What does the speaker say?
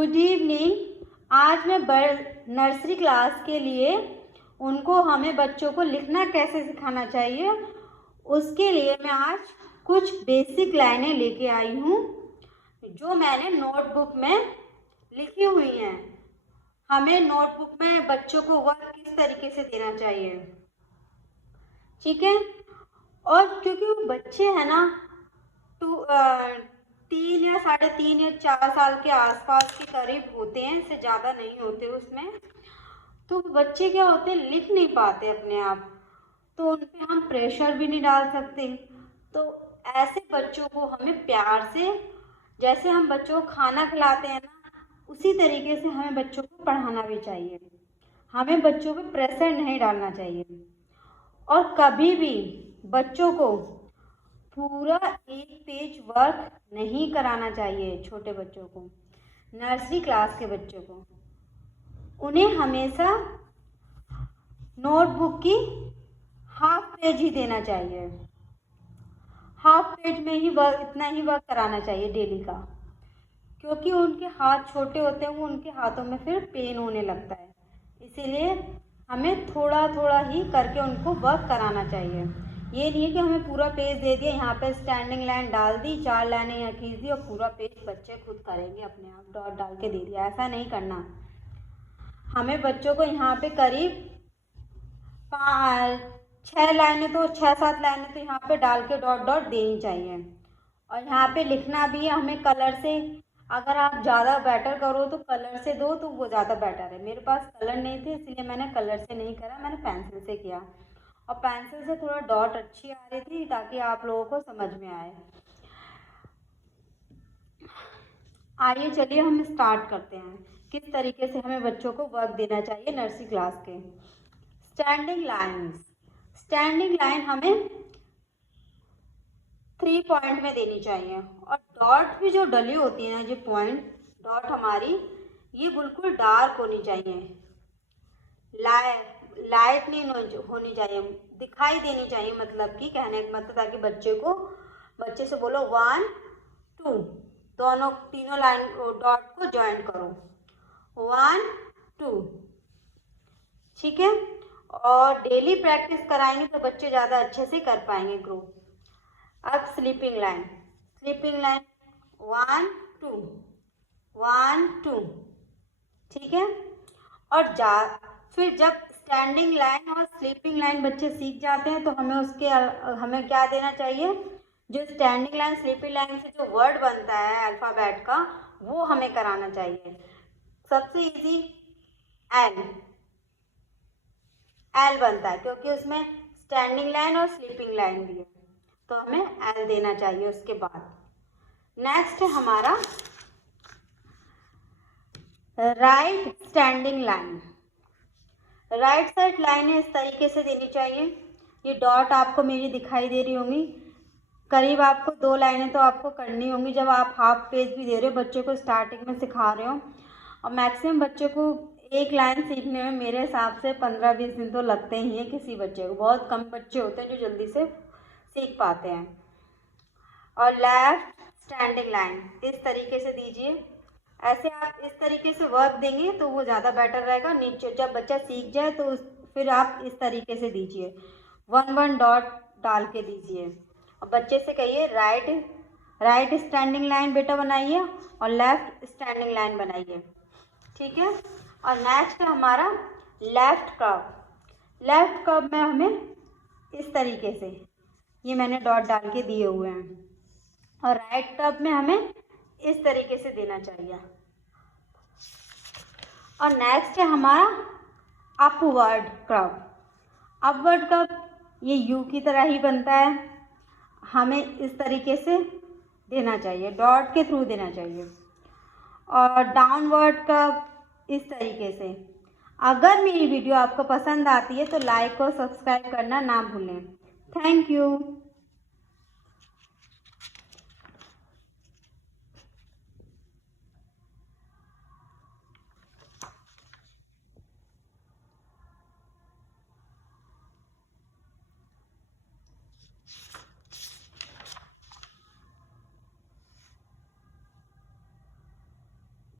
Good evening. आज मैं nursery class के लिए हमें बच्चों को लिखना कैसे सिखाना चाहिए उसके लिए मैं आज कुछ बेसिक लाइनें लेके आई हूँ जो मैंने नोटबुक में लिखी हुई हैं। हमें नोटबुक में बच्चों को वर्क किस तरीके से देना चाहिए, ठीक है। और क्योंकि वो बच्चे हैं ना, तो 3 या 3.5 या 4 साल के आसपास के करीब होते हैं, इससे ज़्यादा नहीं होते उसमें। तो बच्चे क्या होते हैं, लिख नहीं पाते अपने आप, तो उन पे हम प्रेशर भी नहीं डाल सकते। तो ऐसे बच्चों को हमें प्यार से, जैसे हम बच्चों को खाना खिलाते हैं ना, उसी तरीके से हमें बच्चों को पढ़ाना भी चाहिए। हमें बच्चों पे प्रेशर नहीं डालना चाहिए और कभी भी बच्चों को पूरा एक पेज वर्क नहीं कराना चाहिए। छोटे बच्चों को, नर्सरी क्लास के बच्चों को, उन्हें हमेशा नोटबुक की हाफ पेज ही देना चाहिए। हाफ पेज में ही वर्क, इतना ही वर्क कराना चाहिए डेली का, क्योंकि उनके हाथ छोटे होते हैं, वो उनके हाथों में फिर पेन होने लगता है। इसीलिए हमें थोड़ा थोड़ा ही करके उनको वर्क कराना चाहिए। ये नहीं है कि हमें पूरा पेज दे दिया, यहाँ पे स्टैंडिंग लाइन डाल दी, 4 लाइनें यहाँ खींच दी और पूरा पेज बच्चे खुद करेंगे अपने आप, डॉट डाल के दे दिया। ऐसा नहीं करना। हमें बच्चों को यहाँ पे करीब 6 लाइनें तो 6-7 लाइनें तो यहाँ पे डाल के डॉट डॉट देनी चाहिए। और यहाँ पे लिखना भी है हमें कलर से। अगर आप ज़्यादा बेटर करो तो कलर से दो, तो वो ज़्यादा बेटर है। मेरे पास कलर नहीं थे, इसलिए मैंने कलर से नहीं करा, मैंने पेंसिल से किया। और पेंसिल से थोड़ा डॉट अच्छी आ रही थी ताकि आप लोगों को समझ में आए। आइए चलिए हम स्टार्ट करते हैं किस तरीके से हमें बच्चों को वर्क देना चाहिए नर्सरी क्लास के। Standing lines. स्टैंडिंग लाइन हमें 3 पॉइंट में देनी चाहिए। और डॉट भी जो डली होती है ना, जो पॉइंट डॉट हमारी, ये बिल्कुल डार्क होनी चाहिए, लाइट नहीं होनी चाहिए, दिखाई देनी चाहिए। मतलब कि कहने का मतलब, ताकि बच्चे से बोलो 1 2, दोनों तीनों लाइन डॉट को ज्वाइन करो, 1 2, ठीक है। और डेली प्रैक्टिस कराएंगे तो बच्चे ज़्यादा अच्छे से कर पाएंगे ग्रो। अब स्लीपिंग लाइन। 1 2 1 2, ठीक है। और फिर जब स्टैंडिंग लाइन और स्लीपिंग लाइन बच्चे सीख जाते हैं तो हमें क्या देना चाहिए, जो स्टैंडिंग लाइन स्लीपिंग लाइन से जो वर्ड बनता है अल्फ़ाबेट का, वो हमें कराना चाहिए। सबसे इजी एल बनता है, क्योंकि उसमें स्टैंडिंग लाइन और स्लीपिंग लाइन भी है, तो हमें एल देना चाहिए। उसके बाद नेक्स्ट है हमारा right standing line. Right side लाइनें इस तरीके से देनी चाहिए। ये डॉट आपको मेरी दिखाई दे रही होंगी, करीब आपको 2 लाइनें तो आपको करनी होंगी जब आप हाफ पेज भी दे रहे हो, बच्चों को स्टार्टिंग में सिखा रहे हो। और मैक्सिमम बच्चों को एक लाइन सीखने में मेरे हिसाब से 15-20 दिन तो लगते ही हैं किसी बच्चे को। बहुत कम बच्चे होते हैं जो जल्दी से सीख पाते हैं। और लेफ्ट स्टैंडिंग लाइन इस तरीके से दीजिए। ऐसे आप इस तरीके से वर्क देंगे तो वो ज़्यादा बेटर रहेगा। नीचे जब बच्चा सीख जाए तो फिर आप इस तरीके से दीजिए, 1 डॉट डाल के दीजिए। और बच्चे से कहिए राइट स्टैंडिंग लाइन बेटा बनाइए और लेफ्ट स्टैंडिंग लाइन बनाइए, ठीक है। और नेक्स्ट है हमारा लेफ्ट कर्व। लेफ्ट कर्व में हमें इस तरीके से, ये मैंने डॉट डाल के दिए हुए हैं। और राइट कर्व में हमें इस तरीके से देना चाहिए। और नेक्स्ट है हमारा अपवर्ड कर्व। अपवर्ड कर्व ये यू की तरह ही बनता है, हमें इस तरीके से देना चाहिए, डॉट के थ्रू देना चाहिए। और डाउनवर्ड कर्व इस तरीके से। अगर मेरी वीडियो आपको पसंद आती है तो लाइक और सब्सक्राइब करना ना भूलें। Thank you.